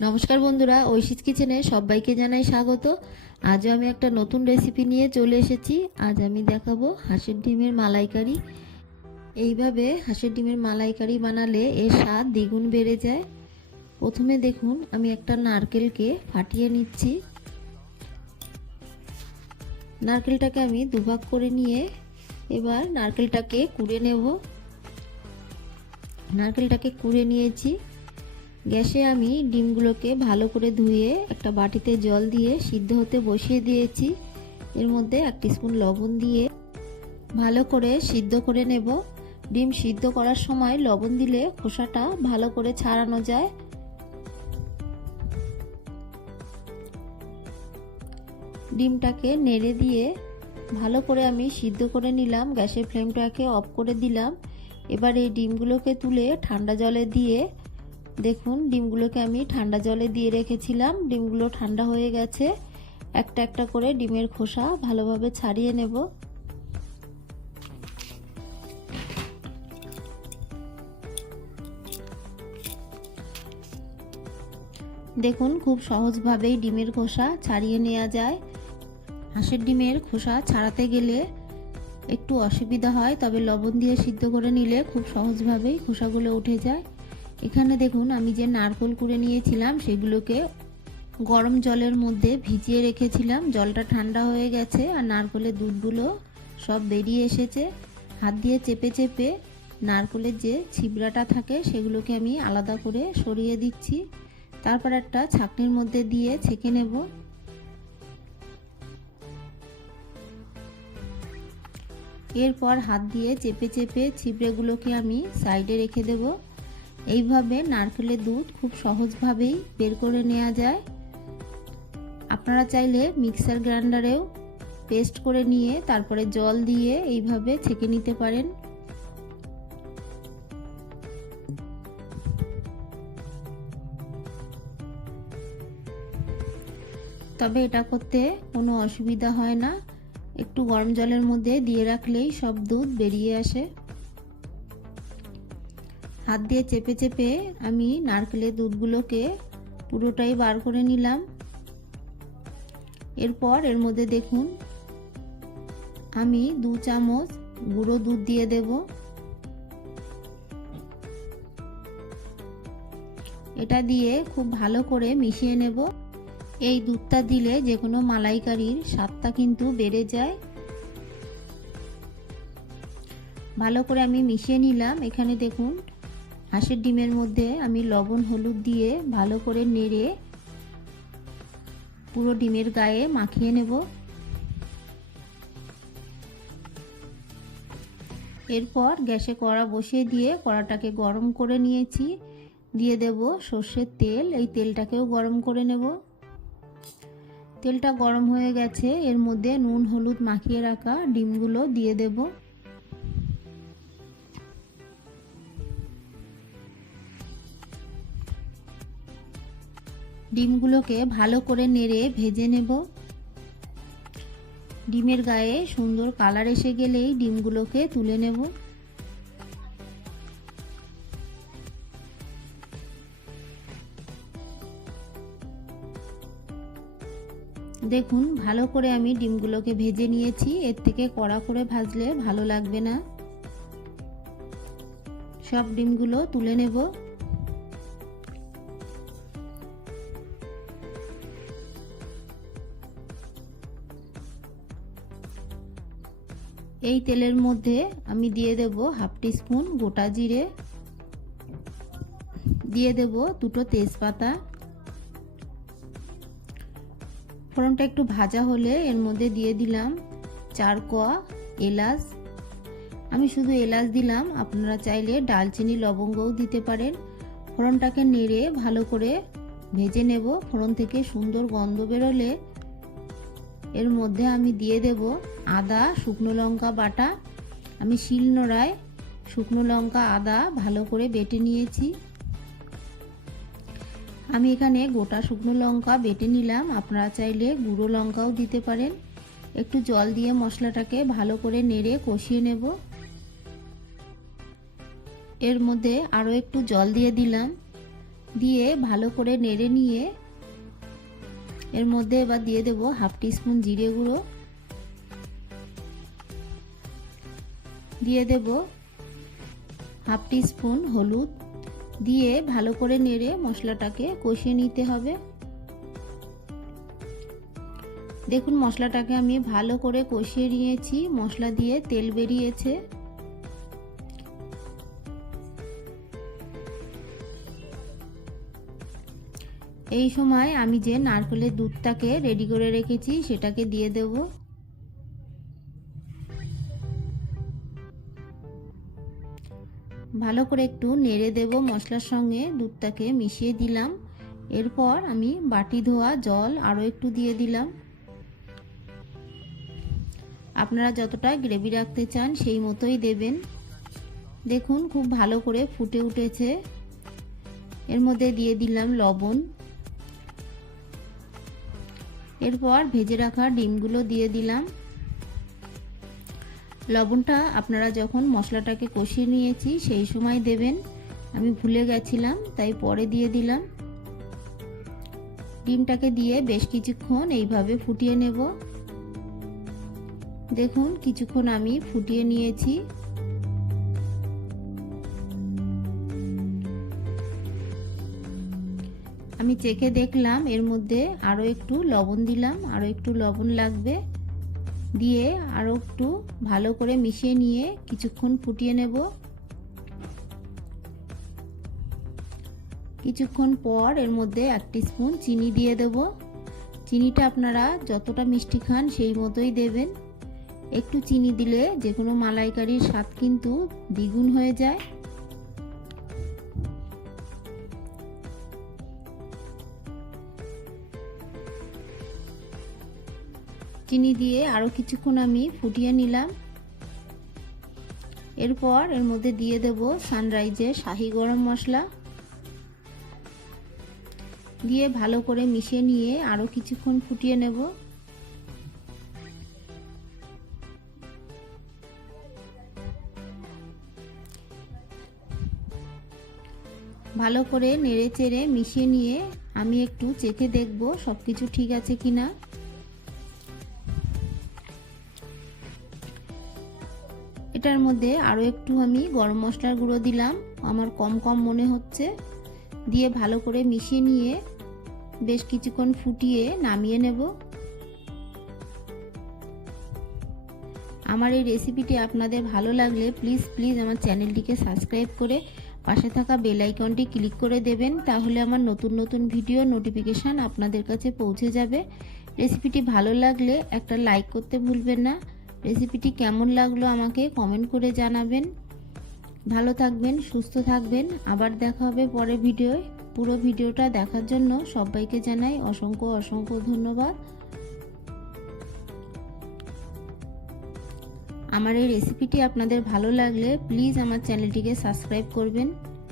নমস্কার বন্ধুরা ঐশিস কিচেনে সবাইকে জানাই স্বাগত। আজও আমি একটা নতুন রেসিপি নিয়ে চলে এসেছি। আজ আমি দেখাবো হাঁসের ডিমের মালাইকারি। এইভাবে হাঁসের ডিমের মালাইকারি বানালে এর স্বাদ দ্বিগুণ বেড়ে যায়। প্রথমে দেখুন, আমি একটা নারকেলকে ফাটিয়ে নিচ্ছি। নারকেলটাকে আমি দুভাগ করে নিয়ে এবার নারকেলটাকে কুড়ে নেব। নারকেলটাকে কুড়ে নিয়েছি। গ্যাসে আমি ডিমগুলোকে ভালো করে ধুয়ে একটা বাটিতে জল দিয়ে সিদ্ধ হতে বসিয়ে দিয়েছি। এর মধ্যে এক স্পুন লবণ দিয়ে ভালো করে সিদ্ধ করে নেব। ডিম সিদ্ধ করার সময় লবণ দিলে খোসাটা ভালো করে ছাড়ানো যায়। ডিমটাকে নেড়ে দিয়ে ভালো করে আমি সিদ্ধ করে নিলাম। গ্যাসের ফ্লেমটাকে অফ করে দিলাম। এবার এই ডিমগুলোকে তুলে ঠান্ডা জলে দিয়ে দেখুন, ডিমগুলোকে আমি ঠান্ডা জলে দিয়ে রেখেছিলাম। ডিমগুলো ঠান্ডা হয়ে গেছে। একটা একটা করে ডিমের খোসা ভালোভাবে ছাড়িয়ে নেব। দেখুন, খুব সহজভাবেই ডিমের খোসা ছাড়িয়ে নেওয়া যায়। হাঁসের ডিমের খোসা ছাড়াতে গেলে একটু অসুবিধা হয়, তবে লবণ দিয়ে সিদ্ধ করে নিলে খুব সহজভাবেই খোসাগুলো উঠে যায়। এখানে দেখুন, আমি যে নারকোল কুড়ে নিয়েছিলাম, সেগুলোকে গরম জলের মধ্যে ভিজিয়ে রেখেছিলাম। জলটা ঠান্ডা হয়ে গেছে আর নারকোলের দুধগুলো সব বেরিয়ে এসেছে। হাত দিয়ে চেপে চেপে নারকোলের যে ছিবড়াটা থাকে, সেগুলোকে আমি আলাদা করে সরিয়ে দিচ্ছি। তারপর একটা ছাকনির মধ্যে দিয়ে ছেঁকে নেব। এরপর হাত দিয়ে চেপে চেপে ছিবড়েগুলোকে আমি সাইডে রেখে দেবো। এইভাবে নারকেলের দুধ খুব সহজভাবেই বের করে নেওয়া যায়। আপনারা চাইলে মিক্সার গ্রাইন্ডারেও পেস্ট করে নিয়ে তারপরে জল দিয়ে এইভাবে ছেঁকে নিতে পারেন। তবে এটা করতে কোনো অসুবিধা হয় না। একটু গরম জলের মধ্যে দিয়ে রাখলেই সব দুধ বেরিয়ে আসে। হাত দিয়ে চেপে চেপে আমি নারকেলের দুধগুলোকে পুরোটাই বার করে নিলাম। এরপর এর মধ্যে দেখুন, আমি দু চামচ গুঁড়ো দুধ দিয়ে দেব। এটা দিয়ে খুব ভালো করে মিশিয়ে নেব। এই দুধটা দিলে যে কোনো মালাইকারির স্বাদটা কিন্তু বেড়ে যায়। ভালো করে আমি মিশিয়ে নিলাম। এখানে দেখুন হাঁসের ডিমের মধ্যে আমি লবণ, হলুদ দিয়ে ভালো করে নেড়ে পুরো ডিমের গায়ে মাখিয়ে নেব। এরপর গ্যাসে কড়া বসিয়ে দিয়ে কড়াটাকে গরম করে নিয়েছি। দিয়ে দেব সর্ষের তেল, এই তেলটাকেও গরম করে নেব। তেলটা গরম হয়ে গেছে, এর মধ্যে নুন, হলুদ মাখিয়ে রাখা ডিমগুলো দিয়ে দেবো। ডিমগুলোকে ভালো করে নেড়ে ভেজে নেব। ডিমের গায়ে সুন্দর কালার এসে গেলেই ডিমগুলোকে তুলে নেব। দেখুন, ভালো করে আমি ডিমগুলোকে ভেজে নিয়েছি। এর থেকে কড়া করে ভাজলে ভালো লাগবে না। সব ডিমগুলো তুলে নেব। এই তেলের মধ্যে আমি দিয়ে দেব হাফ স্পুন গোটা জিরে। দিয়ে দেব দুটো তেজপাতা। ফোড়নটা একটু ভাজা হলে এর মধ্যে দিয়ে দিলাম চার কোয়া এলাচ। আমি শুধু এলাচ দিলাম, আপনারা চাইলে ডালচিনি লবঙ্গও দিতে পারেন। ফোড়নটাকে নেড়ে ভালো করে ভেজে নেব। ফোড়ন থেকে সুন্দর গন্ধ বেরোলে এর মধ্যে আমি দিয়ে দেব আদা, শুকনো লঙ্কা বাটা। আমি শিল নোড়ায় শুকনো লঙ্কা, আদা ভালো করে বেটে নিয়েছি। আমি এখানে গোটা শুকনো লঙ্কা বেটে নিলাম। আপনারা চাইলে গুঁড়ো লঙ্কাও দিতে পারেন। একটু জল দিয়ে মশলাটাকে ভালো করে নেড়ে কষিয়ে নেব। এর মধ্যে আরও একটু জল দিয়ে দিলাম। দিয়ে ভালো করে নেড়ে নিয়ে এর মধ্যে এবার দিয়ে দেব হাফ টিস্পুন জিরে গুঁড়ো। দিয়ে দেব হাফ টিস্পুন হলুদ। দিয়ে ভালো করে নেড়ে মশলাটাকে কষিয়ে নিতে হবে। দেখুন মশলাটাকে আমি ভালো করে কষিয়ে নিয়েছি। মশলা দিয়ে তেল বেরিয়েছে। এই সময় আমি যে নারকেলের দুধটাকে রেডি করে রেখেছি, সেটাকে দিয়ে দেব। ভালো করে একটু নেড়ে দেব মশলার সঙ্গে, দুধটাকে মিশিয়ে দিলাম। এরপর আমি বাটি ধোয়া জল আরও একটু দিয়ে দিলাম। আপনারা যতটা গ্রেভি রাখতে চান, সেই মতোই দেবেন। দেখুন, খুব ভালো করে ফুটে উঠেছে। এর মধ্যে দিয়ে দিলাম লবণ। এরপর ভেজে রাখা ডিমগুলো দিয়ে দিলাম। লবণটা আপনারা যখন মশলাটাকে কষিয়ে নিয়েছি, সেই সময় দেবেন। আমি ভুলে গেছিলাম, তাই পরে দিয়ে দিলাম। ডিমটাকে দিয়ে বেশ কিছুক্ষণ এইভাবে ফুটিয়ে নেব। দেখুন, কিছুক্ষণ আমি ফুটিয়ে নিয়েছি। আমি চেখে দেখলাম, এর মধ্যে আরও একটু লবণ দিলাম আরও একটু লবণ লাগবে। দিয়ে আরও একটু ভালো করে মিশিয়ে নিয়ে কিছুক্ষণ ফুটিয়ে নেব। কিছুক্ষণ পর এর মধ্যে এক স্পুন চিনি দিয়ে দেব। চিনিটা আপনারা যতটা মিষ্টি খান সেই মতোই দেবেন। একটু চিনি দিলে যে কোনো মালাইকারির স্বাদ কিন্তু দ্বিগুণ হয়ে যায়। চিনি দিয়ে আরও কিছুক্ষণ আমি ফুটিয়ে নিলাম। এরপর এর মধ্যে দিয়ে দেব সানরাইজে শাহি গরম মশলা। দিয়ে ভালো করে মিশিয়ে নিয়ে আরও কিছুক্ষণ ফুটিয়ে নেব। ভালো করে নেড়ে চেড়ে মিশিয়ে নিয়ে আমি একটু চেখে দেখব সব কিছু ঠিক আছে কিনা। এটার মধ্যে আরও একটু আমি গরম মশলার গুঁড়ো দিলাম। আমার কম কম মনে হচ্ছে। দিয়ে ভালো করে মিশিয়ে নিয়ে বেশ কিছুক্ষণ ফুটিয়ে নামিয়ে নেব। আমার এই রেসিপিটি আপনাদের ভালো লাগলে প্লিজ প্লিজ আমার চ্যানেলটিকে সাবস্ক্রাইব করে পাশে থাকা বেল আইকনটি ক্লিক করে দেবেন। তাহলে আমার নতুন নতুন ভিডিও নোটিফিকেশান আপনাদের কাছে পৌঁছে যাবে। রেসিপিটি ভালো লাগলে একটা লাইক করতে ভুলবেন না। রেসিপিটি কেমন লাগল আমাকে কমেন্ট করে জানাবেন। ভালো থাকবেন, সুস্থ থাকবেন। আবার দেখা হবে পরের ভিডিওয় পুরো ভিডিওটা দেখার জন্য সবাইকে জানাই অসংখ্য অসংখ্য ধন্যবাদ। আমার এই রেসিপিটি আপনাদের ভালো লাগলে প্লিজ আমার চ্যানেলটিকে সাবস্ক্রাইব করবেন।